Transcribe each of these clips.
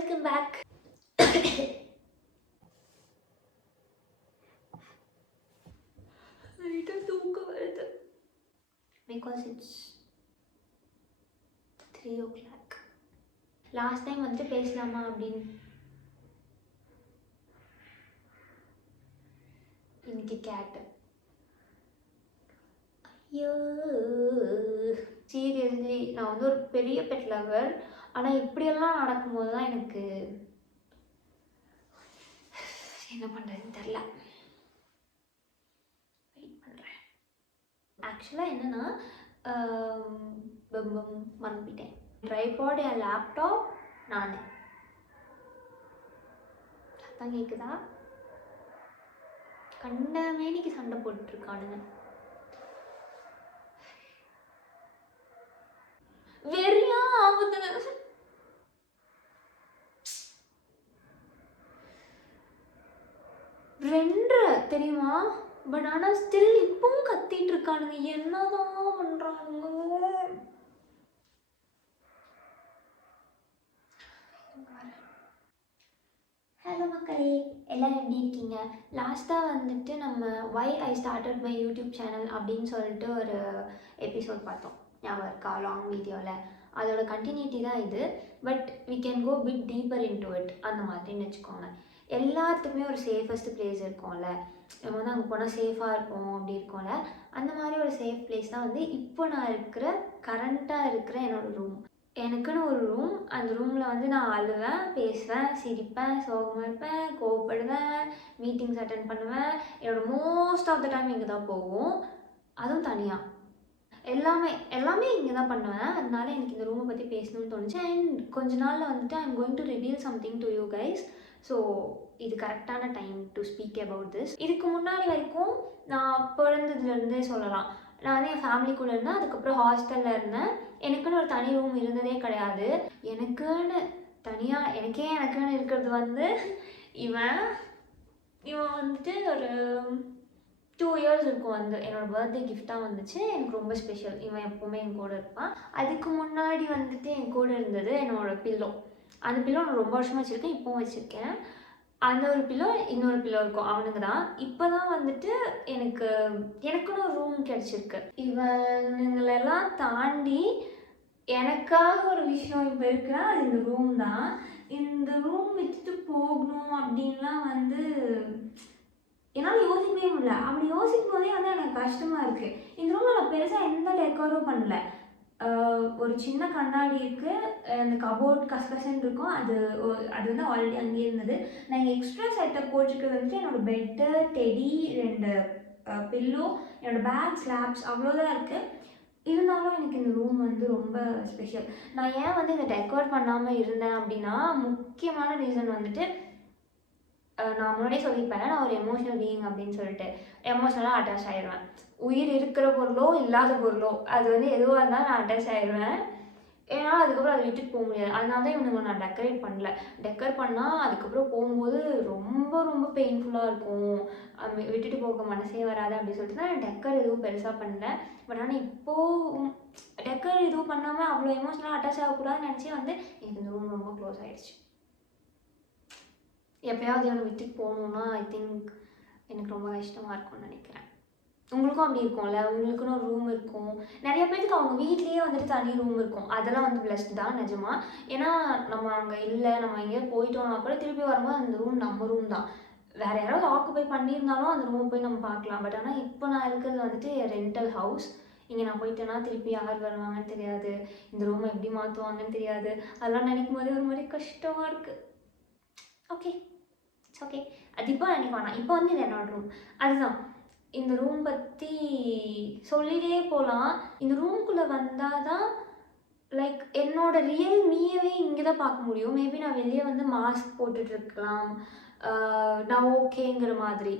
Welcome back. லைட்டாக தூக்கம் வருது because it's 3 o'clock. Last time வந்துட்டு பேசலாமா அப்படின்னு இன்னைக்கு கேட்டேன். ஐயோ சீரியஸ்லி நான் வந்து ஒரு பெரிய பெட் லவர். ஆனால் இப்படியெல்லாம் நடக்கும்போது தான் எனக்கு என்ன பண்ணுறதுன்னு தெரில. வெயிட் பண்ணுறேன். ஆக்சுவலாக என்னென்னா மறந்துட்டேன். ட்ரைபாட், என் லேப்டாப், நான். சத்தம் கேட்குதா? கண்டமேனிக்கு சண்டை போட்டுருக்கானுங்க. வெறியா ஆகுது. 2 தெரியுமா? பட் ஆனால் ஸ்டில் இப்பவும் கத்திட்டு இருக்கானுங்க. என்னதான் பண்றானுங்க? ஹலோ மக்களே, எல்லோரும் எப்படி இருக்கீங்க? லாஸ்ட்டாக வந்துட்டு நம்ம why I started my YouTube channel அப்படின்னு சொல்லிட்டு ஒரு எபிசோட் பார்த்தோம். ஞாபகம் இருக்கா? லாங் வீடியோவில். அதோட கண்டினியூட்டி தான் இது. But we can go bit deeper into it அந்த மாதிரின்னு வச்சுக்கோங்க. எல்லாத்துக்குமே ஒரு சேஃபஸ்ட் பிளேஸ் இருக்கும்ல, நம்ம வந்து அங்கே போனால் சேஃபாக இருக்கும் அப்படி இருக்கும்ல. அந்த மாதிரி ஒரு சேஃப் பிளேஸ் தான் வந்து இப்போ நான் இருக்கிற கரண்ட்டாக இருக்கிற என்னோடய ரூம். எனக்குன்னு ஒரு ரூம். அந்த ரூமில் வந்து நான் அழுவேன், பேசுவேன், சிரிப்பேன், சோகமாக இருப்பேன், கோவப்படுவேன், மீட்டிங்ஸ் அட்டென்ட் பண்ணுவேன். என்னோடய மோஸ்ட் ஆஃப் த டைம் இங்கே தான் போகும், அதுவும் தனியாக. எல்லாமே இங்கே தான் பண்ணுவேன். அதனால எனக்கு இந்த ரூமை பற்றி பேசணும்னு தோணுச்சு. அண்ட் கொஞ்ச நாளில் வந்துட்டு I am going to reveal something to you guys. So இது கரெக்டான time to speak about this. இதுக்கு முன்னாடி வரைக்கும் நான் பிறந்ததுலேருந்தே சொல்லலாம், நான் வந்து என் ஃபேமிலி கூட இருந்தேன். அதுக்கப்புறம் ஹாஸ்டலில் இருந்தேன். எனக்குன்னு ஒரு தனி ரூம் இருந்ததே கிடையாது. எனக்குன்னு இருக்கிறது வந்து இவன் வந்துட்டு ஒரு 2 years இருக்கும். வந்து என்னோடய பர்த்டே கிஃப்டாக வந்துச்சு. எனக்கு ரொம்ப ஸ்பெஷல். இவன் எப்போவுமே என் கூட இருப்பான். அதுக்கு முன்னாடி வந்துட்டு என் கூட இருந்தது என்னோடய பில்லோ. அந்த பில்லோ நான் ரொம்ப வருஷமாக வச்சுருக்கேன், இப்போவும் வச்சுருக்கேன். அந்த ஒரு பில்லோ, இன்னொரு பில்லோ இருக்கும், அவனுக்கு தான். இப்போ தான் வந்துட்டு எனக்குன்னு ஒரு ரூம் கிடச்சிருக்கு. இவனுங்களெல்லாம் தாண்டி எனக்காக ஒரு விஷயம் இப்போ இருக்குன்னா அது இந்த ரூம் தான். இந்த ரூம் வச்சுட்டு போகணும் அப்படின்லாம் வந்து என்னால் யோசிக்கவே முடியல. அப்படி யோசிக்கும் போதே வந்து எனக்கு கஷ்டமாக இருக்குது. இந்த ரூமில் நான் பெருசாக எந்த டெக்கோரும் பண்ணல. ஒரு சின்ன கண்ணாடி இருக்குது, அந்த கபோர்ட் கசகசன்னு இருக்கும். அது வந்து ஆல்ரெடி அங்கேயே இருந்தது. நான் இங்கே எக்ஸ்ட்ரா செட்டப் போட்டுருக்கிறது வந்துட்டு என்னோடய பெட்டு, டெடி, 2 பில்லோ, என்னோடய பேக், ஸ்லாப்ஸ், அவ்வளோதான் இருக்குது. இருந்தாலும் எனக்கு இந்த ரூம் வந்து ரொம்ப ஸ்பெஷல். நான் ஏன் வந்து இதை டெக்கோர் பண்ணாமல் இருந்தேன் அப்படின்னா, முக்கியமான ரீசன் வந்துட்டு நான் முன்னாடியே சொல்லியிருப்பேன், நான் ஒரு எமோஷனல் பீயிங் அப்படின்னு சொல்லிட்டு. எமோஷனலாக அட்டாச் ஆகிடுவேன். உயிர் இருக்கிற பொருளோ இல்லாத பொருளோ அது வந்து எதுவாக இருந்தாலும் நான் அட்டாச் ஆகிடுவேன். ஏன்னா அதுக்கப்புறம் அதை விட்டுட்டு போக முடியாது. அதனால தான் இவனுங்களை நான் டெக்கரேட் பண்ணல. டெக்கர் பண்ணால் அதுக்கப்புறம் போகும்போது ரொம்ப ரொம்ப பெயின்ஃபுல்லாக இருக்கும், விட்டுட்டு போக மனசே வராது அப்படின்னு சொல்லிட்டு தான் டெக்கர் எதுவும் பெருசாக பண்ணல. பட் ஆனால் இப்போது டெக்கர் எதுவும் பண்ணாமல் அவ்வளோ எமோஷனலாக அட்டாச் ஆகக்கூடாதுன்னு நினச்சி வந்து எனக்கு இந்த ரூம் ரொம்ப க்ளோஸ் ஆகிடுச்சு. எப்போயாவது அவனை விட்டுட்டு போகணுன்னா ஐ திங்க் எனக்கு ரொம்ப கஷ்டமாக இருக்கும்னு நினைக்கிறேன். உங்களுக்கும் அப்படி இருக்கும்ல, உங்களுக்குன்னு ஒரு ரூம் இருக்கும். நிறைய பேருக்கு அவங்க வீட்லேயே வந்துட்டு தனி ரூம் இருக்கும். அதெல்லாம் வந்து பிளஸ்ட் தான் நிஜமா. ஏன்னா நம்ம அங்கே இல்லை, நம்ம எங்கேயாவது போயிட்டோம்னா கூட திருப்பி வரும்போது அந்த ரூம் நம்ம ரூம் தான். வேறு யாராவது ஆக்குபை பண்ணியிருந்தாலும் அந்த ரூமை போய் நம்ம பார்க்கலாம். பட் ஆனால் இப்போ நான் இருக்கிறது வந்துட்டு ரெண்டல் ஹவுஸ். இங்கே நான் போயிட்டேன்னா திருப்பி யார் வருவாங்கன்னு தெரியாது, இந்த ரூமை எப்படி மாற்றுவாங்கன்னு தெரியாது. அதெல்லாம் நினைக்கும் போதே ஒரு மாதிரி கஷ்டமாக இருக்குது. Okay, it's okay. அது இப்போ நினைக்க வேணாம். இப்போ வந்து இது என்னோட ரூம். அதுதான் இந்த ரூம் பற்றி சொல்லிகிட்டே போகலாம். இந்த ரூம்குள்ளே வந்தால் தான் லைக் என்னோடய ரியல் மீயவே இங்கே தான் பார்க்க முடியும். மேபி நான் வெளியே வந்து மாஸ்க் போட்டுட்ருக்கலாம், நான் ஓகேங்கிற மாதிரி,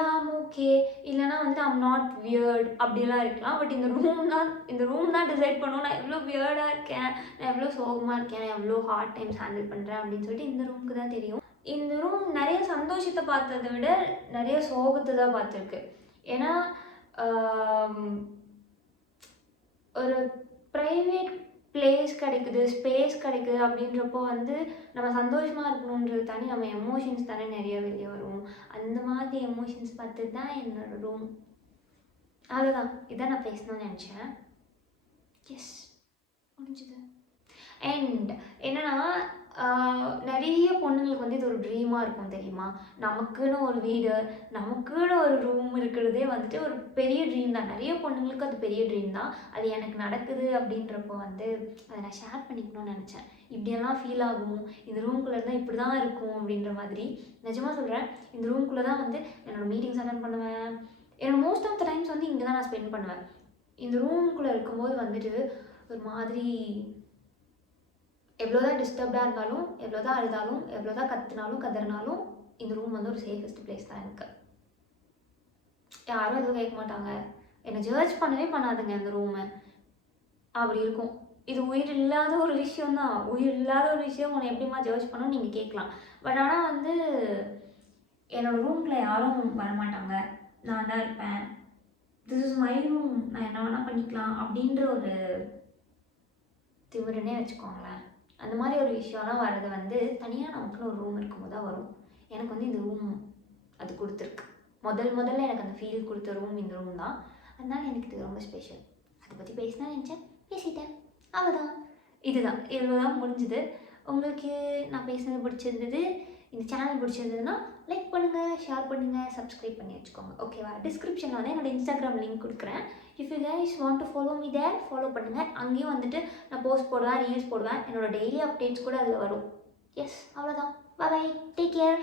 ஐம் ஓகே, இல்லைனா வந்துட்டு ஐம் நாட் வியர்ட் அப்படிலாம் இருக்கலாம். பட் இந்த ரூம் தான் டிசைட் பண்ணும் நான் எவ்வளோ வியர்டாக இருக்கேன், நான் எவ்வளோ சோகமாக இருக்கேன், எவ்வளோ ஹார்ட் டைம்ஸ் ஹேண்டில் பண்ணுறேன் அப்படின்னு சொல்லிட்டு இந்த ரூமுக்கு தான் தெரியும். இந்த ரூம் நிறைய சந்தோஷத்தை பார்த்ததை விட நிறைய சோகத்தை தான் பார்த்துருக்கு. ஏன்னா ஒரு ப்ரைவேட் பிளேஸ் கிடைக்குது, ஸ்பேஸ் கிடைக்குது அப்படின்றப்போ வந்து நம்ம சந்தோஷமாக இருக்கணுன்றது தாண்டி நம்ம எமோஷன்ஸ் தானே நிறைய வெளியே வரும். அந்த மாதிரி எமோஷன்ஸ் பார்த்து தான் என்னோட ரூம். அவ்வளோதான், இதான் நான் பேசணும்னு நினச்சேன். எஸ், முடிஞ்சுது. அண்ட் என்னன்னா நிறைய பொண்ணுங்களுக்கு வந்து இது ஒரு ட்ரீமாக இருக்கும் தெரியுமா? நமக்குன்னு ஒரு வீடு, நமக்குன்னு ஒரு ரூம் இருக்கிறதே வந்துட்டு ஒரு பெரிய ட்ரீம் தான். நிறைய பொண்ணுங்களுக்கு அது பெரிய ட்ரீம் தான். அது எனக்கு நடக்குது அப்படின்றப்போ வந்து அதை நான் ஷேர் பண்ணிக்கணும்னு நினச்சேன். இப்படியெல்லாம் ஃபீல் ஆகும், இந்த ரூம்குள்ளே தான் இப்படி தான் இருக்கும் அப்படின்ற மாதிரி. நிஜமாக சொல்கிறேன், இந்த ரூம்குள்ளே தான் வந்து என்னோடய மீட்டிங்ஸ் அட்டன் பண்ணுவேன். என்னோட மோஸ்ட் ஆஃப் த டைம்ஸ் வந்து இங்கே தான் நான் ஸ்பெண்ட் பண்ணுவேன். இந்த ரூம்குள்ளே இருக்கும்போது வந்துட்டு ஒரு மாதிரி எவ்வளோதான் டிஸ்டர்ப்டாக இருந்தாலும், எவ்வளோதான் அழுதாலும், எவ்வளோதான் கதறினாலும் இந்த ரூம் வந்து ஒரு சேஃபஸ்ட் பிளேஸ் தான் எனக்கு. யாரும் எதுவும் கேட்க மாட்டாங்க, என்னை ஜட்ஜ் பண்ணவே பண்ணாதுங்க அந்த ரூமை. அப்படி இருக்கும். இது உயிர் இல்லாத ஒரு விஷயம்தான். உயிர் இல்லாத ஒரு விஷயம் உன்னை எப்படிமா ஜட்ஜ் பண்ணணும்னு நீங்கள் கேட்கலாம். பட் ஆனால் வந்து என்னோடய ரூம்குள்ளே யாரும் வரமாட்டாங்க, நான் தான் இருப்பேன். திஸ் இஸ் மை ரூம், நான் என்ன வேணால் பண்ணிக்கலாம் அப்படின்ற ஒரு திமிருன்னே வச்சுக்கோங்களேன். அந்த மாதிரி ஒரு விஷயம்லாம் வர்றது வந்து தனியாக நமக்குன்னு ஒரு ரூம் இருக்கும்போது தான் வரும். எனக்கு வந்து இந்த ரூம் அது கொடுத்துருக்கு. முதல்ல எனக்கு அந்த ஃபீல் கொடுத்த ரூம் இந்த ரூம் தான். அதனால எனக்கு இது ரொம்ப ஸ்பெஷல். அதை பற்றி பேசினா நினச்சேன், பேசிட்டேன், அவ்வளோதான். இதுதான், இவ்வளோதான் முடிஞ்சுது. உங்களுக்கு நான் பேசுனது பிடிச்சிருந்தது, இந்த சேனல் பிடிச்சிருந்ததுன்னா லைக் பண்ணுங்கள், ஷேர் பண்ணுங்கள், சப்ஸ்கிரைப் பண்ணி வச்சுக்கோங்க. ஓகேவா? டிஸ்கிரிப்ஷனில் வந்து என்னோடய இன்ஸ்டாகிராம் லிங்க் கொடுக்குறேன். If you guys want to follow me there, follow பண்ணுங்கள். அங்கேயும் வந்துட்டு நான் போஸ்ட் போடுவேன், ரீல்ஸ் போடுவேன். என்னோடய டெய்லி அப்டேட்ஸ் கூட அதில் வரும். எஸ், அவ்வளோதான். Bye bye, take care.